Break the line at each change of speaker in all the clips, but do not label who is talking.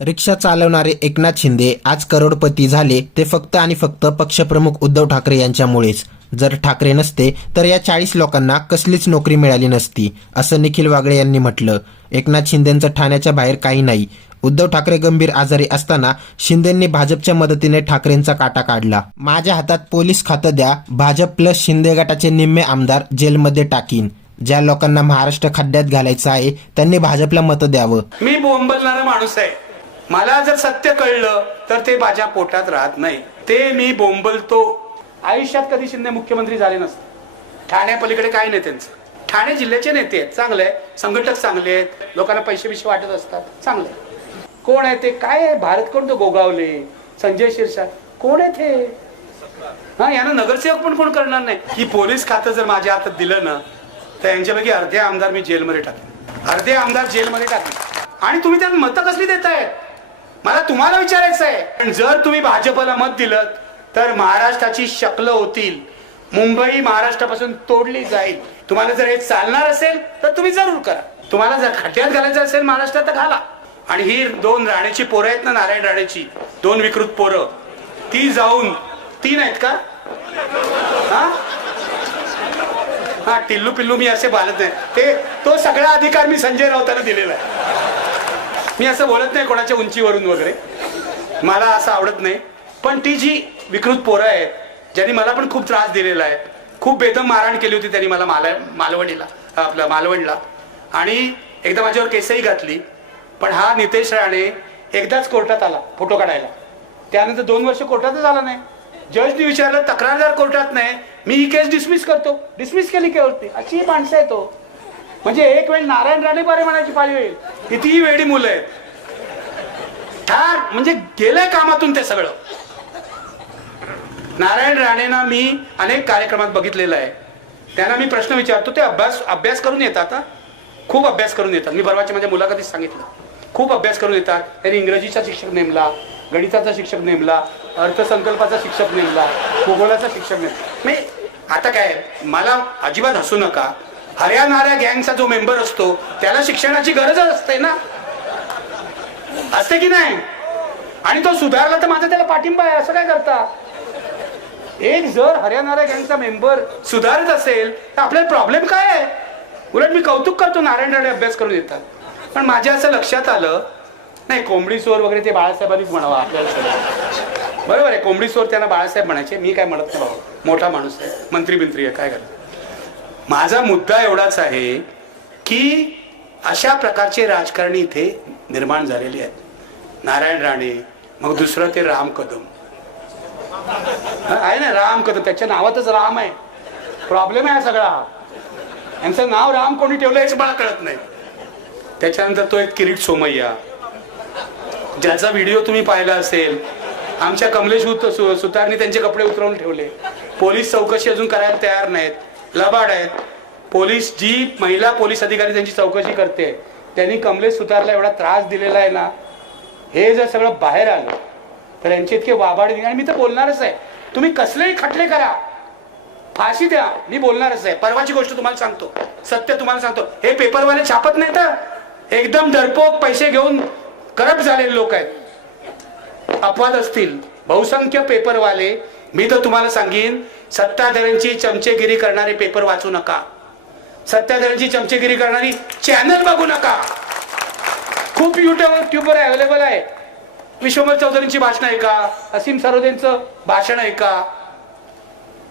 रिक्षा चालवणारे एकनाथ शिंदे आज करोडपती झाले. ते फक्त आणि फक्त पक्षप्रमुख उद्धव ठाकरे यांच्यामुळेच. जर ठाकरे नसते तर या चाळीस लोकांना कसलीच नोकरी मिळाली नसती असं निखिल वागळे यांनी म्हटलं. एकनाथ शिंदेंचं ठाण्याच्या बाहेर काही नाही. उद्धव ठाकरे गंभीर आजारी असताना शिंदेंनी भाजपच्या मदतीने ठाकरेंचा काटा काढला. माझ्या हातात पोलीस खातं द्या. भाजप प्लस शिंदे गटाचे निम्मे आमदार जेलमध्ये टाकीन. ज्या लोकांना महाराष्ट्र खड्ड्यात घालायचं आहे त्यांनी भाजपला मतं द्यावं.
मी बोंबलणारा माणूस आहे. मला जर सत्य कळलं तर ते माझ्या पोटात राहत नाही. ते मी बोंबलतो. आयुष्यात कधी शिंदे मुख्यमंत्री झाले नसते. ठाण्यापलीकडे काय नाही त्यांचं. ठाणे जिल्ह्याचे नेते आहेत. चांगले संघटक चांगले आहेत. लोकांना पैसे बिशे वाटत असतात. चांगले कोण आहे ते? काय आहे? भारत कोण तो गोगावले? संजय शिरसाट. कोण आहे ते हा यांना नगरसेवक पण कोण करणार नाही? ही पोलीस खातं जर माझ्या हातात दिलं ना तर यांच्यापैकी अर्धे आमदार मी जेलमध्ये टाकेन. अर्धे आमदार जेलमध्ये टाकेन. आणि तुम्ही त्यात मतं कसली देतायत? मला तुम्हाला विचारायचं आहे. पण जर तुम्ही भाजपला मत दिलं तर महाराष्ट्राची शकलं होतील. मुंबई महाराष्ट्रापासून तोडली जाईल. तुम्हाला जर हे चालणार असेल तर तुम्ही जरूर करा. तुम्हाला जर खड्ड्यात घालायचं असेल महाराष्ट्रात तर घाला. आणि ही दोन राणेची पोरं आहेत ना नारायण राणेची दोन विकृत पोरं. ती जाऊन तीन आहेत का? हा? हा टिल्लू पिल्लू मी असे बालत नाही. ते तो सगळा अधिकार मी संजय राऊतांना दिलेला आहे. मी असं बोलत नाही कोणाच्या उंचीवरून वगैरे. मला असं आवडत नाही. पण ती जी विकृत पोरं आहेत ज्यांनी मला पण खूप त्रास दिलेला आहे. खूप बेदम मारहाण केली होती त्यांनी मला माला मालवणीला आपलं मालवणला. आणि एकदा माझ्यावर केसही घातली. पण हा नितेश राणे एकदाच कोर्टात आला फोटो काढायला. त्यानंतर दोन वर्ष कोर्टातच आला नाही. जजनी विचारलं तक्रारदार कोर्टात नाही. मी ही केस डिसमिस करतो. डिसमिस केली केवरती अशी माणसं आहे तो हो. म्हणजे एक वेळ नारायण राणे बरे म्हणायची पाळी होईल. कितीही वेळी मुलं आहेत. म्हणजे गेलंय कामातून ते सगळं. नारायण राणेंना मी अनेक कार्यक्रमात बघितलेलं आहे. त्यांना मी प्रश्न विचारतो ते अभ्यास अभ्यास करून येतात खूप अभ्यास करून येतात. मी परवाच्या माझ्या मुलाखतीत सांगितलं. खूप अभ्यास करून येतात. त्यांनी इंग्रजीचा शिक्षक नेमला गणिताचा शिक्षक नेमला अर्थसंकल्पाचा शिक्षक नेमला भूगोलाचा शिक्षक नेमला. मी आता काय मला अजिबात हसू नका. हऱ्याणाऱ्या गँगचा जो मेंबर असतो त्याला शिक्षणाची गरज असते ना? असते की नाही? आणि तो सुधारला तर माझा त्याला पाठिंबा आहे असं काय करता? एक जर हरियाणाऱ्या गँगचा मेंबर सुधारत असेल तर आपल्याला प्रॉब्लेम काय आहे? उलट मी कौतुक करतो नारायण राणे अभ्यास करून येतात पण माझ्या असं लक्षात आलं नाही कोंबडी चोर वगैरे ते बाळासाहेबांनीच म्हणावं आपल्याला बरोबर आहे कोंबडी चोर त्यांना बाळासाहेब म्हणायचे मी काय म्हणत नाही बाबा मोठा माणूस आहे मंत्री बिंत्री आहे काय करत माझा मुद्दा एवढाच आहे की अशा प्रकारचे राजकारणी इथे निर्माण झालेले आहेत. नारायण राणे मग दुसरं ते राम कदम. आहे ना राम कदम. त्याच्या नावातच राम आहे. प्रॉब्लेम आहे हा सगळा. यांचं नाव राम कोणी ठेवलं याचं मला कळत नाही. त्याच्यानंतर तो एक किरीट सोमय्या. ज्याचा व्हिडिओ तुम्ही पाहिला असेल आमच्या कमलेश सु- सुतारने त्यांचे कपडे उतरवून ठेवले. पोलीस चौकशी अजून करायला तयार नाहीत. लबाड आहेत. पोलीस जी महिला पोलीस अधिकारी त्यांची चौकशी करते त्यांनी कमलेश सुतारला एवढा त्रास दिलेला आहे ना हे जर सगळं बाहेर आलं तर यांचे इतके वाबाड आणि मी तर बोलणारच आहे. तुम्ही कसलेही खटले करा. फाशी द्या. मी बोलणारच आहे. परवाची गोष्ट तुम्हाला सांगतो. सत्य तुम्हाला सांगतो. हे पेपरवाले छापत नाही तर एकदम डरपोक पैसे घेऊन करप्ट झालेले लोक आहेत. अपवाद असतील. बहुसंख्य पेपरवाले मी तर तुम्हाला सांगेन सत्ताधाऱ्यांची चमचेगिरी करणारे पेपर वाचू नका. सत्ताधाऱ्यांची चमचेगिरी करणारी चॅनल बघू नका. खूप युट्यूब ट्यूबवर अवेलेबल आहे. विश्वमल चौधरींची भाषण ऐका असीम सरोदेंचं भाषण ऐका.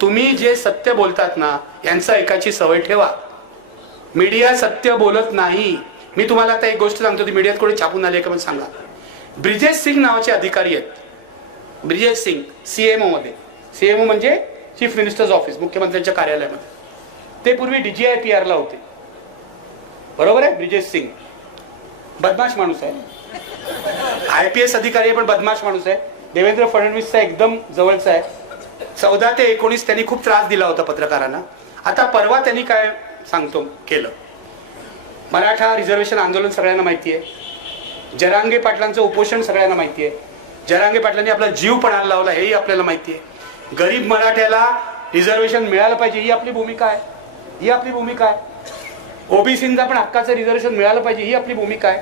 तुम्ही जे सत्य बोलतात ना यांचं ऐकायची सवय ठेवा. मीडिया सत्य बोलत नाही. मी तुम्हाला आता एक गोष्ट सांगतो ती मीडियात कोणी छापून आली का पण सांगा. ब्रिजेश सिंग नावाचे अधिकारी आहेत. ब्रिजेश सिंग सीएमओ मध्ये. सीएमओ म्हणजे चीफ मिनिस्टर्स ऑफिस मुख्यमंत्र्यांच्या कार्यालयामध्ये. ते पूर्वी डीजीआय पी आरला होते. बरोबर आहे? ब्रिजेश सिंग. बदमाश माणूस आहे. आय पी एस अधिकारी आहे पण बदमाश माणूस आहे. देवेंद्र फडणवीसचा एकदम जवळचा आहे. चौदा ते एकोणीस त्यांनी खूप त्रास दिला होता पत्रकारांना. आता परवा त्यांनी काय सांगतो केलं. मराठा रिझर्वेशन आंदोलन सगळ्यांना माहिती आहे. जरांगे पाटलांचं उपोषण सगळ्यांना माहिती आहे. जरांगे पाटलांनी आपला जीव पणाला लावला हेही आपल्याला माहिती आहे. गरीब मराठ्याला रिझर्वेशन मिळालं पाहिजे. ही आपली भूमिका आहे. ही आपली भूमिका आहे. ओबीसींचा पण हक्काचं रिझर्वेशन मिळालं पाहिजे. ही आपली भूमिका आहे.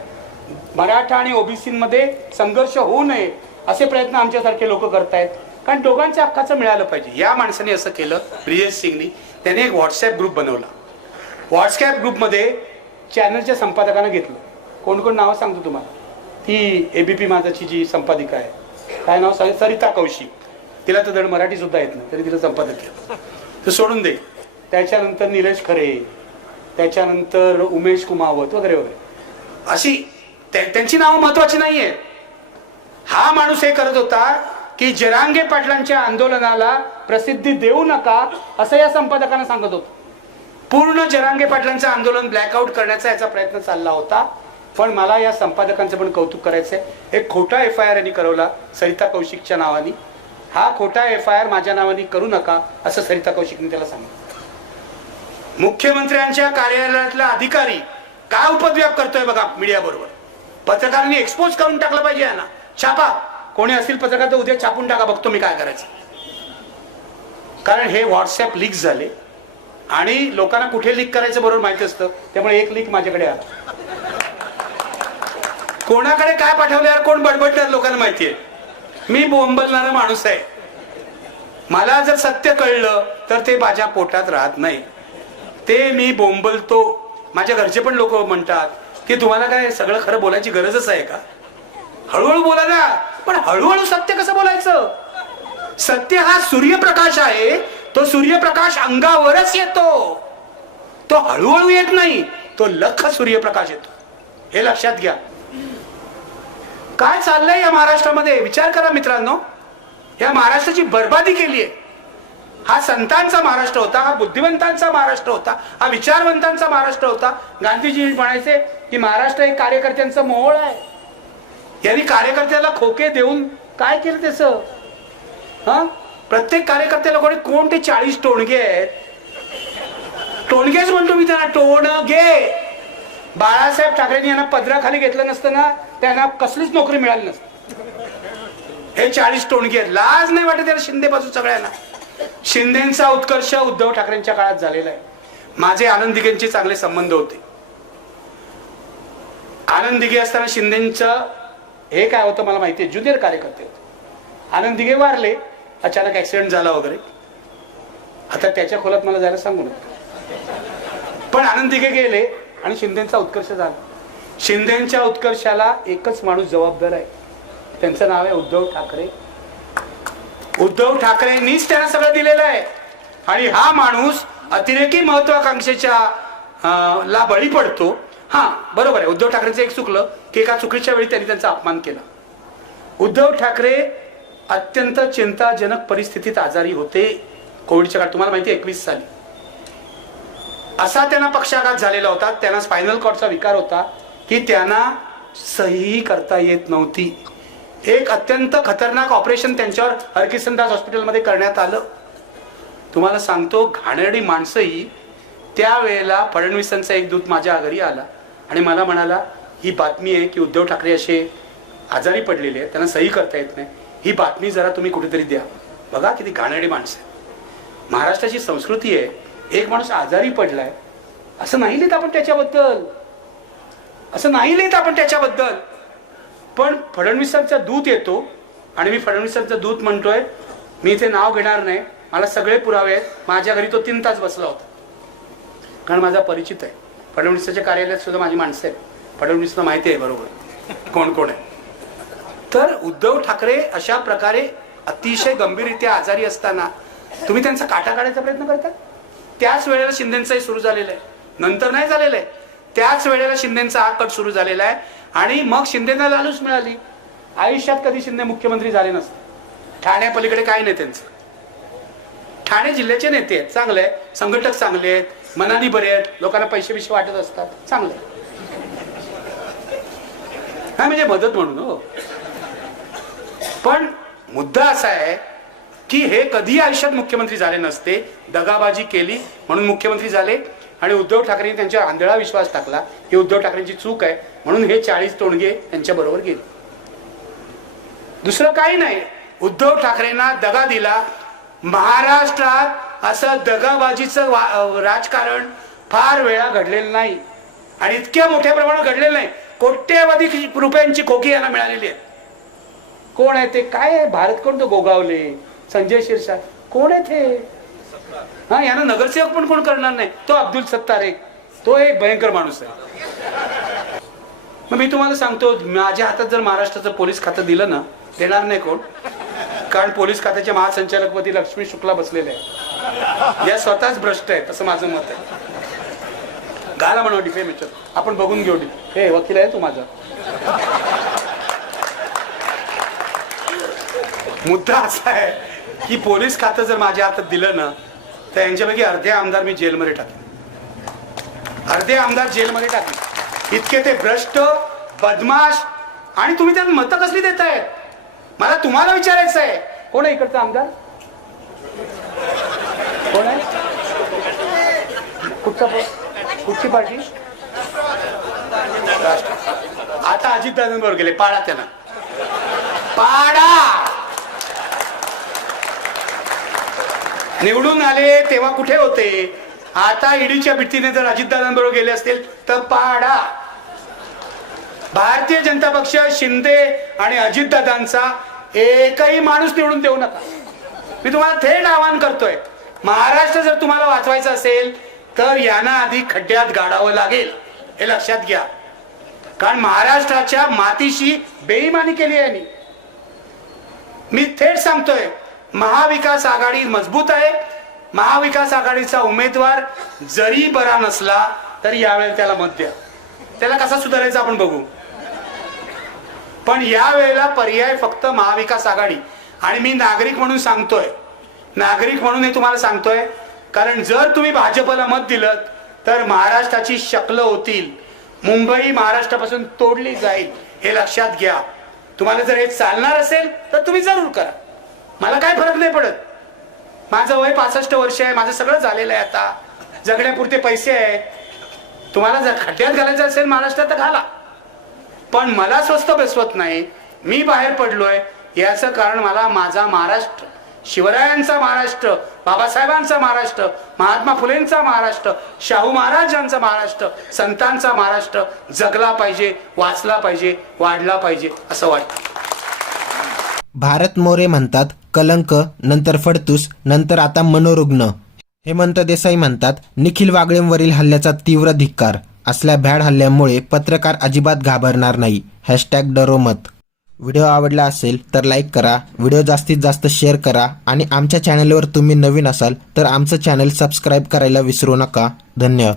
मराठा आणि ओबीसीमध्ये संघर्ष होऊ नये असे प्रयत्न आमच्यासारखे लोक करतायत. कारण दोघांच्या हक्काचं मिळालं पाहिजे. या माणसाने असं केलं ब्रिजेश सिंगनी. त्याने एक व्हॉट्सॲप ग्रुप बनवला. व्हॉट्सॲप ग्रुपमध्ये चॅनलच्या संपादकानं घेतलं. कोण कोण नावं सांगतो तुम्हाला? ती ए बी पी माझाची जी संपादिका आहे. काय नाव? सरिता कौशिक. तिला तर धड मराठी सुद्धा येत नाही तरी तिला संपादक केलं तर सोडून दे. त्याच्यानंतर निलेश खरे त्याच्यानंतर उमेश कुमावत वगैरे वगैरे. अशी त्यांची नावं महत्वाची नाहीये. हा माणूस हे करत होता की जरांगे पाटलांच्या आंदोलनाला प्रसिद्धी देऊ नका असं या संपादकांना सांगत होतो. पूर्ण जरांगे पाटलांचं आंदोलन ब्लॅकआउट करण्याचा याचा प्रयत्न चालला होता. पण मला या संपादकांचं पण कौतुक करायचंय. एक खोटा एफ आय आर यांनी करवला सरिता कौशिकच्या नावाने. हा खोटा एफ आय आर माझ्या नावाने करू नका असं सरिता कौशिकने त्याला सांगितलं. मुख्यमंत्र्यांच्या कार्यालयातला अधिकारी काय उपद्व्याप करतोय बघा मीडिया बरोबर पत्रकारांनी एक्सपोज करून टाकलं पाहिजे यांना. छापा. कोणी असतील पत्रकार तर उद्या छापून टाका बघतो मी काय करायचं. कारण हे व्हॉट्सअप लीक झाले आणि लोकांना कुठे लीक करायचं बरोबर माहीत असतं त्यामुळे एक लीक माझ्याकडे आला. कोणाकडे काय पाठवलं यार? कोण बडबडणार लोकांना माहितीये? मी बोंबलणारा माणूस आहे. मला जर सत्य कळलं तर ते माझ्या पोटात राहत नाही. ते मी बोंबलतो. माझ्या घरचे पण लोक म्हणतात की तुम्हाला काय सगळं खरं बोलायची गरजच आहे का? हळूहळू बोला ना. पण हळूहळू सत्य कसं बोलायचं? सत्य हा सूर्यप्रकाश आहे. तो सूर्यप्रकाश अंगावरच येतो. तो हळूहळू येत नाही. तो लख सूर्यप्रकाश येतो. हे लक्षात घ्या. काय चाललंय या महाराष्ट्रामध्ये? विचार करा मित्रांनो. या महाराष्ट्राची बर्बादी केली आहे. हा संतांचा महाराष्ट्र होता हा बुद्धिवंतांचा महाराष्ट्र होता हा विचारवंतांचा महाराष्ट्र होता. गांधीजी म्हणायचे की महाराष्ट्र हे कार्यकर्त्यांचं मोहळ आहे. यांनी कार्यकर्त्याला खोके देऊन काय केलं त्याच? हा? प्रत्येक कार्यकर्त्याला कोणी कोण ते चाळीस टोणगे आहेत? टोणगेच म्हणतो मी त्यांना टोणगे. बाळासाहेब ठाकरेंनी यांना पदराखाली घेतलं नसतं ना? त्यांना कसलीच नोकरी मिळाली नसते. हे चाळीस टोणगे आहेत. लाज नाही वाटत त्याला शिंदे बाजू सगळ्यांना. शिंदेचा उत्कर्ष उद्धव ठाकरेंच्या काळात झालेला आहे. माझे आनंद दिघेंचे चांगले संबंध होते. आनंद दिघे असताना शिंदेचं हे काय होतं मला माहिती आहे. ज्युनियर कार्यकर्ते होते. आनंद दिघे वारले. अचानक ऍक्सिडेंट झाला वगैरे. आता त्याच्या खोलात मला जायला सांगू नका. पण आनंद दिघे गेले आणि शिंदेचा उत्कर्ष झाला. शिंदेच्या उत्कर्षाला एकच माणूस जबाबदार आहे. त्यांचं नाव आहे उद्धव ठाकरे. उद्धव ठाकरेंनीच त्यांना सगळं दिलेलं आहे. आणि हा माणूस अतिरेकी महत्वाकांक्षेच्या ला बळी पडतो. हा बरोबर आहे. उद्धव ठाकरेंचं एक चुकलं की एका चुकीच्या वेळी त्यांनी त्यांचा अपमान केला. उद्धव ठाकरे अत्यंत चिंताजनक परिस्थितीत आजारी होते. कोविडच्या काळात तुम्हाला माहिती एकवीस साली. असा त्यांना पक्षाघात झालेला होता. त्यांना स्पायनल कॉर्डचा विकार होता. की त्यांना सही करता येत नव्हती. एक अत्यंत खतरनाक ऑपरेशन त्यांच्यावर हरकिसनदास हॉस्पिटलमध्ये करण्यात आलं. तुम्हाला सांगतो घाणेरडी माणसंही त्यावेळेला फडणवीसांचा एक दूत माझ्या घरी आला आणि मला म्हणाला ही बातमी आहे की उद्धव ठाकरे असे आजारी पडलेले आहेत त्यांना सही करता येत नाही. ही बातमी जरा तुम्ही कुठेतरी द्या. बघा किती घाणेरडी माणसं आहेत. महाराष्ट्राची संस्कृती आहे एक माणूस आजारी पडलाय असं नाही लिहित आपण त्याच्याबद्दल. असं नाही लिहित आपण त्याच्याबद्दल. पण फडणवीसांचा दूत येतो आणि मी फडणवीसांचा दूत म्हणतोय. मी इथे नाव घेणार नाही. मला सगळे पुरावे आहेत. माझ्या घरी तो तीन तास बसला होता. कारण माझा परिचित आहे. फडणवीसाच्या कार्यालयात सुद्धा माझी माणसं आहेत. फडणवीसला माहिती आहे बरोबर. कोण कोण आहे. तर उद्धव ठाकरे अशा प्रकारे अतिशय गंभीररित्या आजारी असताना तुम्ही त्यांचा काटा काढायचा प्रयत्न करता? त्याच वेळेला शिंदेचाही सुरू झालेलं आहे. नंतर नाही झालेलं आहे. त्याच वेळेला शिंदेचा आकट कट सुरू झालेला आहे. आणि मग शिंदेना लालूच मिळाली. आयुष्यात कधी शिंदे मुख्यमंत्री झाले नसते. ठाण्यापलीकडे काय नेत्यांचं ठाणे जिल्ह्याचे नेते आहेत. चांगले आहेत. संघटक चांगले आहेत. मनानी बरे आहेत. लोकांना पैसे पैसे वाटत असतात. चांगले हा म्हणजे मदत म्हणून हो. पण मुद्दा असा आहे की हे कधी आयुष्यात मुख्यमंत्री झाले नसते. दगाबाजी केली म्हणून मुख्यमंत्री झाले. आणि उद्धव ठाकरेंनी त्यांच्यावर आंधळा विश्वास टाकला. ही उद्धव ठाकरेंची चूक आहे. म्हणून हे चाळीस तोंडगे त्यांच्या बरोबर गेले. दुसरं काही नाही. उद्धव ठाकरेंना दगा दिला. महाराष्ट्रात असं दगाबाजीचं राजकारण फार वेळा घडलेलं नाही. आणि इतक्या मोठ्या प्रमाणात घडलेलं नाही. कोट्यवधी रुपयांची खोकी यांना मिळालेली आहे. कोण आहे ते? काय आहे? भारत कोण तो गोगावले? संजय शिरसाट. कोण आहे ते? हा यांना नगरसेवक पण कोण करणार नाही? तो अब्दुल सत्तार एक तो एक भयंकर माणूस आहे. मग मी तुम्हाला सांगतो माझ्या हातात जर महाराष्ट्राचं पोलीस खातं दिलं ना देणार नाही कोण? कारण पोलीस खात्याच्या महासंचालकपदी लक्ष्मी शुक्ला बसलेले आहे या स्वतःच भ्रष्ट आहेत असं माझं मत आहे. घाला म्हणा डिफेमेशन आपण बघून घेऊ हे वकील आहे तू माझा. मुद्दा असा आहे की पोलीस खातं जर माझ्या हातात दिलं ना तर यांच्यापैकी अर्धे आमदार मी जेलमध्ये टाकेन अर्धे आमदार जेलमध्ये टाकले. इतके ते भ्रष्ट बदमाश आणि तुम्ही त्यात मतं कसली देतायत मला तुम्हाला विचारायचं आहे. कोण आहे इकडचा आमदार? कोण आहे? कुठचा कुठची पार्टी. आता अजितदादांबरोबर गेले पाडा त्यांना. पाडा! निवडून आले तेव्हा कुठे होते? आता ईडीच्या भीतीने जर अजितदादांबरोबर गेले असतील तर पाडा. भारतीय जनता पक्ष शिंदे आणि अजितदादांचा एकही माणूस निवडून देऊ नका. मी तुम्हाला थेट आवाहन करतोय महाराष्ट्र जर तुम्हाला वाचवायचं असेल तर यांना आधी खड्ड्यात गाडावं लागेल. हे लक्षात घ्या. कारण महाराष्ट्राच्या मातीशी बेईमानी केली आहे यांनी. मी थेट सांगतोय महाविकास आघाडी मजबूत आहे. महाविकास आघाडीचा उमेदवार जरी बरा नसला तरी यावेळेला त्याला मत द्या. त्याला कसा सुधारायचा आपण बघू? पण यावेळेला पर्याय फक्त महाविकास आघाडी. आणि मी नागरिक म्हणून सांगतोय. नागरिक म्हणून हे तुम्हाला सांगतोय कारण जर तुम्ही भाजपला मत दिलं तर महाराष्ट्राची शकलं होतील. मुंबई महाराष्ट्रापासून तोडली जाईल हे लक्षात घ्या. तुम्हाला जर हे चालणार असेल तर तुम्ही जरूर करा. मला काय फरक नाही पडत. माझं वय पासष्ट वर्ष आहे माझं सगळं झालेलं आहे आता. जगण्यापुरते पैसे आहेत तुम्हाला जर खड्ड्यात घालायचं असेल महाराष्ट्रात तर घाला. पण मला स्वस्त बसवत नाही. मी बाहेर पडलोय. याचं कारण मला माझा महाराष्ट्र शिवरायांचा महाराष्ट्र बाबासाहेबांचा महाराष्ट्र महात्मा फुलेंचा महाराष्ट्र शाहू महाराजांचा महाराष्ट्र संतांचा महाराष्ट्र जगला पाहिजे वाचला पाहिजे वाढला पाहिजे असं वाटतं.
भारत मोरे म्हणतात कलंक नंतर फडतूस नंतर आता मनोरुग्ण. हेमंत देसाई म्हणतात निखिल वागळेंवरील हल्ल्याचा तीव्र धिक्कार. असल्या भ्याड हल्ल्यामुळे पत्रकार अजिबात घाबरणार नाही. हॅशटॅग डरोमत. व्हिडिओ आवडला असेल तर लाईक करा व्हिडिओ जास्तीत जास्त शेअर करा आणि आमच्या चॅनलवर तुम्ही नवीन असाल तर आमचं चॅनल सबस्क्राईब करायला विसरू नका. धन्य.